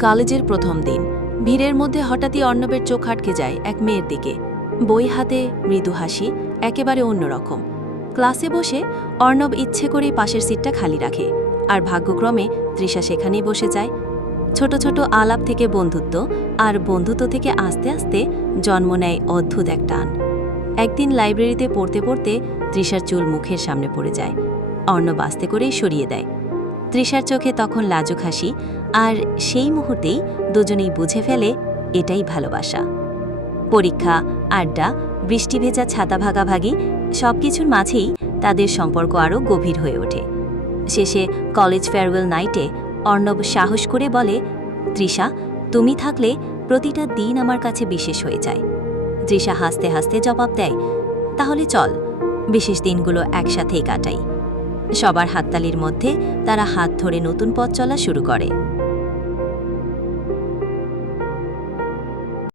কলেজের প্রথম দিন। ভিড়ের মধ্যে হঠাৎই অর্ণবের চোখ আটকে যায় এক মেয়ের দিকে। বই হাতে, মৃদু হাসি, একেবারে অন্যরকম। ক্লাসে বসে অর্ণব ইচ্ছে করেই পাশের সিটটা খালি রাখে। আর ভাগ্যক্রমে তৃষা সেখানেই বসে যায়। ছোট ছোট আলাপ থেকে বন্ধুত্ব, আর বন্ধুত্ব থেকে আস্তে আস্তে জন্ম নেয় অদ্ভুত এক টান। একদিন লাইব্রেরিতে পড়তে পড়তে তৃষার চুল মুখের সামনে পড়ে যায়। অর্ণব আস্তে করেই সরিয়ে দেয়। তৃষার চোখে তখন লাজুক হাসি, আর সেই মুহূর্তেই দুজনেই বুঝে ফেলে এটাই ভালোবাসা। পরীক্ষা, আড্ডা, বৃষ্টি ভেজা ছাতা ভাগাভাগি সব কিছুর মাঝেই তাদের সম্পর্ক আরও গভীর হয়ে ওঠে। শেষে কলেজ ফেয়ারওয়েল নাইটে অর্ণব সাহস করে বলে, তৃষা, তুমি থাকলে প্রতিটা দিন আমার কাছে বিশেষ হয়ে যায়। তৃষা হাসতে হাসতে জবাব দেয়, তাহলে চল, বিশেষ দিনগুলো একসাথেই কাটাই। সবার হাততালির মধ্যে তারা হাত ধরে নতুন পথ চলা শুরু করে।